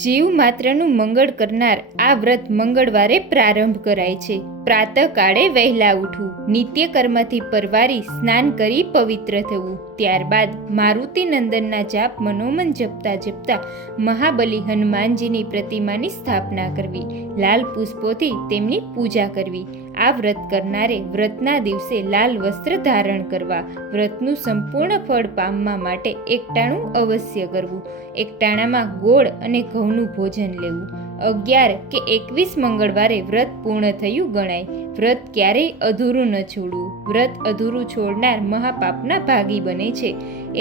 જીવ માત્રનું મંગળ કરનાર આ વ્રત મંગળવારે પ્રારંભ કરાય છે. પ્રાતઃકાળે વહેલા ઉઠવું, નિત્ય કર્મથી પરવારી સ્નાન કરી પવિત્ર થવું, ત્યારબાદ મારુતિ નંદનના જાપ મનોમન જપતા જપતા મહાબલી હનુમાનજીની પ્રતિમાની સ્થાપના કરવી, લાલ પુષ્પોથી તેમની પૂજા કરવી. આ વ્રત કરનારે વ્રતના દિવસે લાલ વસ્ત્ર ધારણ કરવા. વ્રતનું સંપૂર્ણ ફળ પામવા માટે એકટાણું અવશ્ય કરવું. એકટાણામાં ગોળ અને ઘઉંનું ભોજન લેવું. 11 કે 21 મંગળવારે વ્રત પૂર્ણ થયું ગણાય. વ્રત ક્યારેય અધૂરું ન છોડવું. વ્રત અધૂરું છોડનાર મહાપાપના ભાગી બને છે.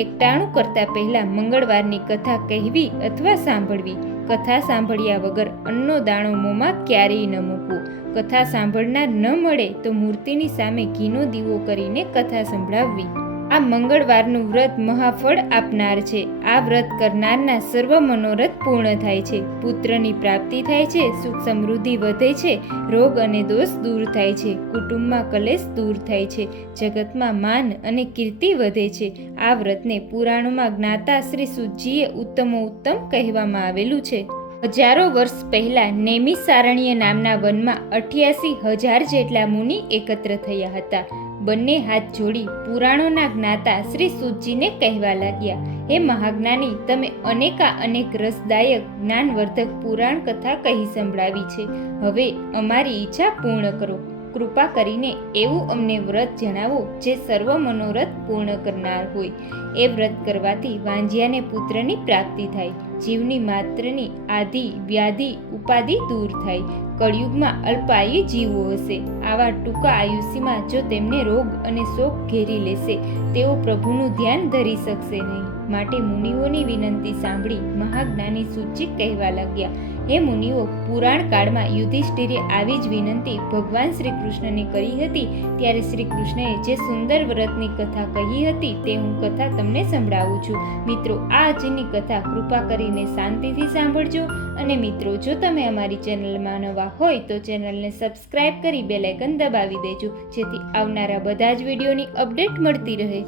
એકટાણું કરતા પહેલા મંગળવારની કથા કહેવી અથવા સાંભળવી. કથા સાંભળ્યા વગર અન્નનો દાણો મોંમાં ક્યારેય ન મૂકવો. કથા સાંભળનાર ન મળે તો મૂર્તિની સામે ઘીનો દીવો કરીને કથા સંભળાવવી. આ મંગળવારનું વ્રત મહાફળ આપનાર છે. આ વ્રત કરનારના સર્વ મનોરથ પૂર્ણ થાય છે. પુત્રની પ્રાપ્તિ થાય છે, સુખ સમૃદ્ધિ વધે છે, રોગ અને દોષ દૂર થાય છે, કુટુંબમાં કલેશ દૂર થાય છે, જગતમાં માન અને કીર્તિ વધે છે. આ વ્રતને પુરાણોમાં જ્ઞાતા શ્રી સુતજીએ ઉત્તમોત્તમ કહેવામાં આવેલું છે. હજારો વર્ષ પહેલા નૈમિષારણ્ય નામના વનમાં 88,000 જેટલા મુનિ એકત્ર થયા હતા. બંને હાથ જોડી પુરાણોના જ્ઞાતા શ્રી સુતજીને કહેવા લાગ્યા, હે મહાજ્ઞાની, તમે અનેક રસદાયક જ્ઞાનવર્ધક પુરાણ કથા કહી સંભળાવી છે. હવે અમારી ઈચ્છા પૂર્ણ કરો. કૃપા કરીને એવું અમને વ્રત જણાવો જે સર્વ મનોરથ પૂર્ણ કરનાર હોય. એ વ્રત કરવાથી વાંજ્યાને પુત્રની પ્રાપ્તિ થાય, જીવની માત્રની આદિ વ્યાધિ ઉપાધિ દૂર થાય. કળિયુગમાં અલ્પાયુ જીવો હશે. આવા ટૂંકા આયુષ્યમાં જો તેમને રોગ અને શોક ઘેરી લેશે, તેઓ પ્રભુનું ધ્યાન ધરી શકશે નહીં. માટે મુનિઓની વિનંતી સાંભળી મહાજ્ઞાની સૂતજી કહેવા લાગ્યા, હે મુનિઓ, પુરાણ કાળમાં યુધિષ્ઠિરે આવી જ વિનંતી ભગવાન શ્રી કૃષ્ણને કરી હતી. ત્યારે શ્રી કૃષ્ણએ જે સુંદર વ્રતની કથા કહી હતી તે હું કથા તમને સંભળાવું છું. મિત્રો, આ આજની કથા કૃપા કરીને શાંતિથી સાંભળજો. અને મિત્રો, જો તમે અમારી ચેનલમાં નવા હોય તો ચેનલને સબસ્ક્રાઇબ કરી બેલ આઇકન દબાવી દેજો, જેથી આવનારા બધા જ વિડીયોની અપડેટ મળતી રહે.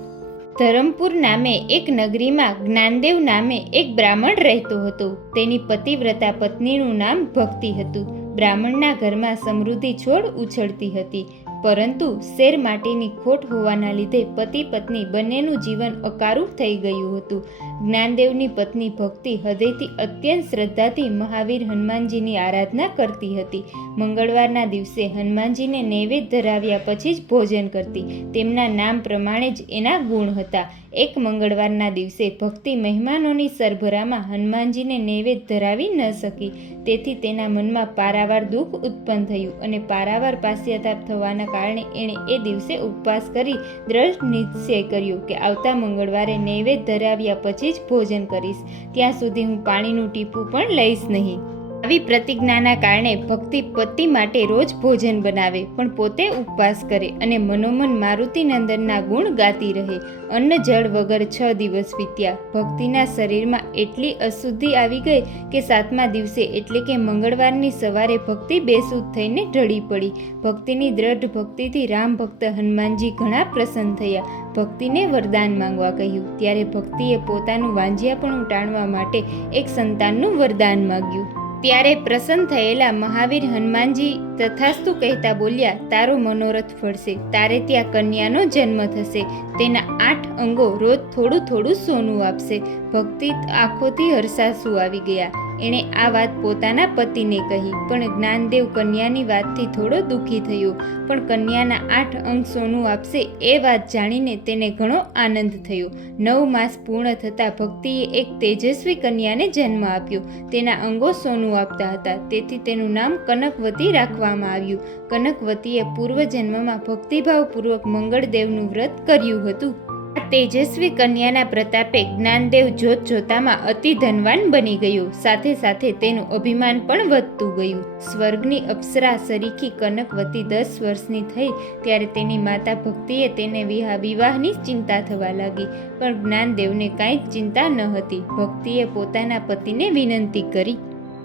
ધરમપુર નામે એક નગરીમાં જ્ઞાનદેવ નામે એક બ્રાહ્મણ રહેતો હતો. તેની પતિવ્રતા પત્નીનું નામ ભક્તિ હતું. બ્રાહ્મણના ઘરમાં સમૃદ્ધિ છોડ ઉછળતી હતી, પરંતુ શેર માટેની ખોટ હોવાના લીધે પતિ પત્ની બંનેનું જીવન અકારું થઈ ગયું હતું. જ્ઞાનદેવની પત્ની ભક્તિ હૃદયથી અત્યંત શ્રદ્ધાથી મહાવીર હનુમાનજીની આરાધના કરતી હતી. મંગળવારના દિવસે હનુમાનજીને નૈવેદ્ય ધરાવ્યા પછી જ ભોજન કરતી. તેમના નામ પ્રમાણે જ એના ગુણ હતા. એક મંગળવારના દિવસે ભક્તિ મહેમાનોની સરભરામાં હનુમાનજીને નૈવેદ્ય ધરાવી ન શકી. તેથી તેના મનમાં પારાવાર દુઃખ ઉત્પન્ન થયું અને પારાવાર પાશ્ચાતાપ થવાના કારણે એણે એ દિવસે ઉપવાસ કરી દ્રઢ નિશ્ચય કર્યો કે આવતા મંગળવારે નૈવેદ્ય ધરાવ્યા પછી જ ભોજન કરીશ. ત્યાં સુધી હું પાણીનું ટીપું પણ લઈશ નહીં. આવી પ્રતિજ્ઞાના કારણે ભક્તિ પતિ માટે રોજ ભોજન બનાવે, પણ પોતે ઉપવાસ કરે અને મનોમન મારુતિ નંદનના ગુણ ગાતી રહે. અન્ન જળ વગર 6 દિવસ વીત્યા. ભક્તિના શરીરમાં એટલી અશુદ્ધિ આવી ગઈ કે 7મા દિવસે એટલે કે મંગળવારની સવારે ભક્તિ બેસુધ થઈને ઢળી પડી. ભક્તિની દ્રઢ ભક્તિથી રામ ભક્ત હનુમાનજી ઘણા પ્રસન્ન થયા. ભક્તિને વરદાન માંગવા કહ્યું. ત્યારે ભક્તિએ પોતાનું વાંઝિયાપણું ટાળવા માટે એક સંતાનનું વરદાન માંગ્યું. ત્યારે પ્રસન્ન થયેલા મહાવીર હનુમાનજી તથાસ્તુ કહેતા બોલ્યા, તારો મનોરથ ફળશે. તારે ત્યાં કન્યાનો જન્મ થશે. તેના 8 અંગો રોજ થોડું થોડું સોનું આપશે. ભક્તિ આંખોથી હર્ષાશ્રુ આવી ગયા. એણે આ વાત પોતાના પતિને કહી, પણ જ્ઞાનદેવ કન્યાની વાતથી થોડો દુઃખી થયો. પણ કન્યાના 8 અંગ સોનું આપશે એ વાત જાણીને તેને ઘણો આનંદ થયો. 9 માસ પૂર્ણ થતાં ભક્તિએ એક તેજસ્વી કન્યાને જન્મ આપ્યો. તેના અંગો સોનું આપતા હતા, તેથી તેનું નામ કનકવતી રાખવામાં આવ્યું. કનકવતીએ પૂર્વજન્મમાં ભક્તિભાવપૂર્વક મંગળદેવનું વ્રત કર્યું હતું. આ તેજસ્વી કન્યાના પ્રતાપે જ્ઞાનદેવ જોત જોતામાં અતિ ધનવાન બની ગયો. સાથે સાથે તેનું અભિમાન પણ વધતું ગયું. સ્વર્ગની અપ્સરા સરીખી કનકવતી 10 વર્ષની થઈ ત્યારે તેની માતા ભક્તિએ તેને વિવાહની ચિંતા થવા લાગી. પણ જ્ઞાનદેવને કાંઈ જ ચિંતા ન હતી. ભક્તિએ પોતાના પતિને વિનંતી કરી,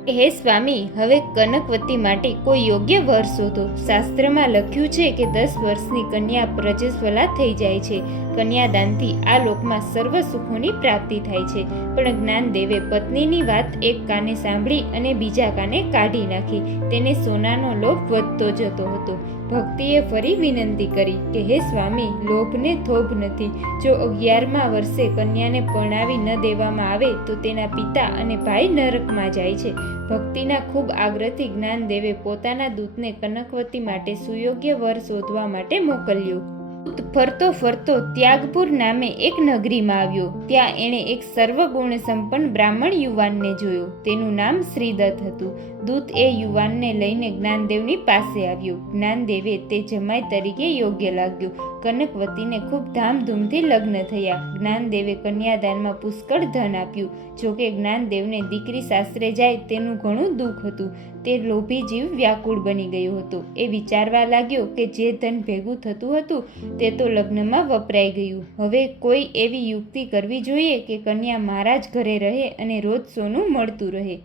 હે સ્વામી, હવે કનકવતી માટે કોઈ યોગ્ય વર શોધો. શાસ્ત્રમાં લખ્યું છે કે 10 વર્ષની કન્યા પ્રજસ્વલા થઈ જાય છે. કન્યાદાનથી આ લોકમાં સર્વ સુખોની પ્રાપ્તિ થાય છે. પણ જ્ઞાનદેવે પત્નીની વાત એક કાને સાંભળી અને બીજા કાને કાઢી નાખી. તેને સોનાનો લોભ વધતો જતો હતો. ભક્તિએ ફરી વિનંતી કરી કે હે સ્વામી, લોભને થોભ નથી. જો 11મા વર્ષે કન્યાને પરણાવી ન દેવામાં આવે તો તેના પિતા અને ભાઈ નરકમાં જાય છે. ભક્તિના ખૂબ આગ્રહથી જ્ઞાનદેવે પોતાના દૂતને કનકવતી માટે સુયોગ્ય વર શોધવા માટે મોકલ્યો. દૂત ફરતો ફરતો ત્યાગપુર નામે એક નગરીમાં આવ્યો. ત્યાં એણે એક સર્વગુણ સંપન્ન બ્રાહ્મણ યુવાનને જોયો. તેનું નામ શ્રીદત્ત હતું. દૂત એ યુવાનને લઈને જ્ઞાનદેવની પાસે આવ્યો. જ્ઞાનદેવે તે જમાઈ તરીકે યોગ્ય લાગ્યો. કનકવતીને ખૂબ ધામધૂમથી લગ્ન થયા. જ્ઞાનદેવે કન્યાદાનમાં પુષ્કળ ધન આપ્યું. જોકે જ્ઞાનદેવને દીકરી સાસરે જાય તેનું ઘણું દુઃખ હતું. તે લોભી જીવ વ્યાકુળ બની ગયો હતો. એ વિચારવા લાગ્યો કે જે ધન ભેગું થતું હતું તે તો લગ્નમાં વપરાઈ ગયું. હવે કોઈ એવી યુક્તિ કરવી જોઈએ કે કન્યા મારા જ ઘરે રહે અને રોજ સોનું મળતું રહે.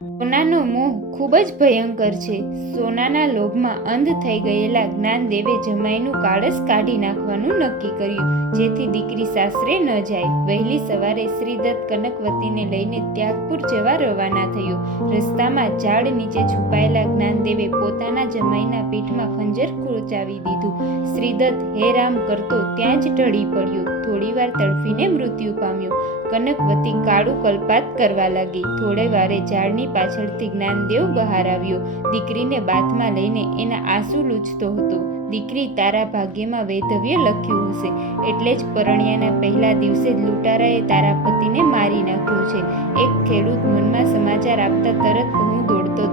સોનાનો મોહ ખૂબ જ ભયંકર છે. સોનાના લોભમાં અંધ થઈ ગયેલા જ્ઞાનદેવે જમાઈનું કાળસ કાઢી નાખવાનું નક્કી કર્યું, જેથી દીકરી સાસરે ન જાય. વહેલી સવારે શ્રીદત્ત કનકવતીને લઈને ત્યાગપુર જવા રવાના થયો. રસ્તામાં ઝાડ નીચે છુપાયેલા જ્ઞાનદેવે પોતાના જમાઈના પીઠમાં ખંજર ખોચાવી દીધું. શ્રીદત્ત હે રામ કરતો ત્યાં જ ઢળી પડ્યો. થોડીવાર તડફીને મૃત્યુ પામ્યો. કનકવતી કાળું કલ્પાત કરવા લાગી. થોડે વારે ઝાડની પાછળથી જ્ઞાનદેવ બહાર આવ્યો. દીકરીને બાથમાં લઈને એના આંસુ લૂછતો હતો. દીકરી, તારા ભાગ્યમાં વૈધવ્ય લખ્યું હશે, એટલે જ પરણ્યાના પહેલા દિવસે જ લૂંટારાએ તારા પતિને મારી નાખ્યો છે. એક ખેડૂત મનમાં સમાચાર આપતા તરત હું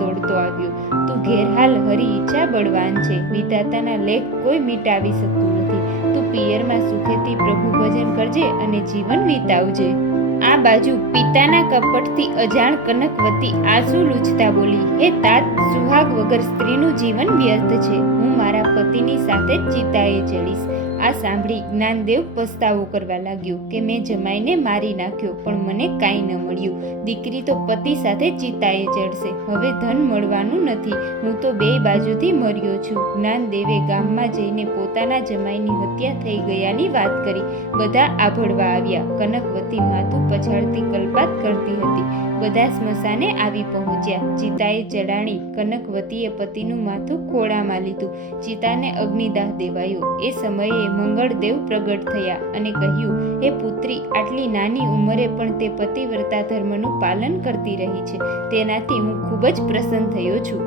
દોડતો આવ્યો. તું ઘેરહાલ હરી ઈચ્છા બળવાન છે. વિધાતાના લેખ કોઈ મિટાવી શકતું નથી. તું પિયરમાં સુખેથી પ્રભુ ભજન કરજે અને જીવન વિતાવજે. આ બાજુ પિતાના કપટથી અજાણ કનકવતી આંસુ લૂછતા બોલી, હે તાત, સુહાગ વગર સ્ત્રીનું જીવન વ્યર્થ છે. હું મારા પતિની સાથે જ ચિતાએ ચડીશ. આ સાંભળી જ્ઞાનદેવ પસ્તાવો કરવા લાગ્યો કે મેં જમાઈને મારી નાખ્યો, પણ મને કાંઈ ન મળ્યું. દીકરી તો પતિ સાથે ચિતાએ ચડશે. હવે ધન મળવાનું નથી. હું તો બે બાજુથી મર્યો છું. જ્ઞાનદેવે ગામમાં જઈને પોતાના જમાઈની હત્યા થઈ ગયાની વાત કરી. બધા આભળવા આવ્યા. કનકવતી માથું પછાડતી કલ્પાત કરતી હતી. બધા સ્મશાને આવી પહોંચ્યા. ચિતાએ ચડાણી. કનકવતીએ પતિનું માથું ખોળામાં લીધું. ચિતાને અગ્નિદાહ દેવાયો. એ સમયે મંગળદેવ પ્રગટ થયા અને કહ્યું, હે પુત્રી, આટલી નાની ઉંમરે પણ તે પતિવ્રતા ધર્મનું પાલન કરતી રહી છે. તેનાથી હું ખૂબ જ પ્રસન્ન થયો છું.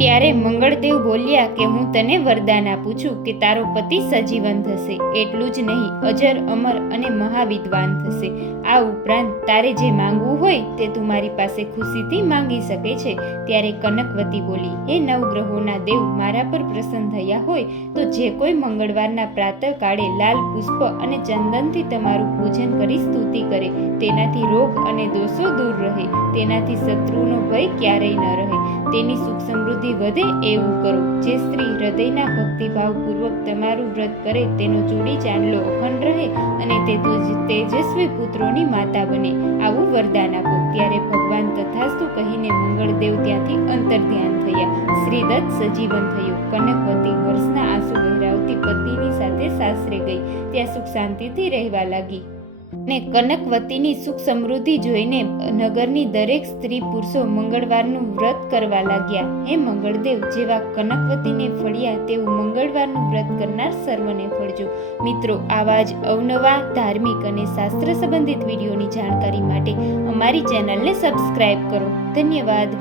ત્યારે મંગળદેવ બોલ્યા કે હું તને વરદાન આપું છું કે તારો પતિ સજીવન થશે. એટલું જ નહીં, અજર, અમર અને મહાવિદ્વાન થશે. આ ઉપરાંત તારે જે માંગવું હોય તે તું મારી પાસે ખુશીથી માંગી શકે છે. ત્યારે કનકવતી બોલી, હે નવગ્રહોના દેવ, મારા પર પ્રસન્ન થયા હોય તો જે કોઈ મંગળવારના પ્રાતઃકાળે લાલ પુષ્પ અને ચંદનથી તમારું પૂજન કરી સ્તુતિ કરે, તેનાથી રોગ અને દોષો દૂર રહે, તેનાથી શત્રુનો ભય ક્યારેય ન રહે, તેની સુખ સમૃદ્ધિ વધે એવું કરો. જે સ્ત્રી હૃદયના ભક્તિભાવપૂર્વક તમારું વ્રત કરે તેનો ચૂડી ચાંદલો અખંડ રહે અને તે તેજસ્વી પુત્રોની માતા બને. આવું વરદાન આપો. ત્યારે ભગવાન તથાસ્તુ કહીને મંગળદેવ ત્યાંથી અંતર્ધ્યાન થયા. શ્રીદત્ત સજીવન થયો. કનકવતી હર્ષના આંસુ વહેરાવતી પતિની સાથે સાસરે ગઈ. ત્યાં સુખ શાંતિથી રહેવા લાગી. ને કનકવતીની સુખ સમૃદ્ધિ જોઈને નગરની દરેક સ્ત્રી પુરુષો મંગળવારનું વ્રત કરવા લાગ્યા. હે મંગળદેવ, જેવા કનકવતીને ફળ્યા તેવું મંગળવારનું વ્રત કરનાર સર્વને ફળજો. મિત્રો, આવા જ અવનવા ધાર્મિક અને શાસ્ત્ર સંબંધિત વિડીયોની જાણકારી માટે અમારી ચેનલને સબસ્ક્રાઇબ કરો. ધન્યવાદ.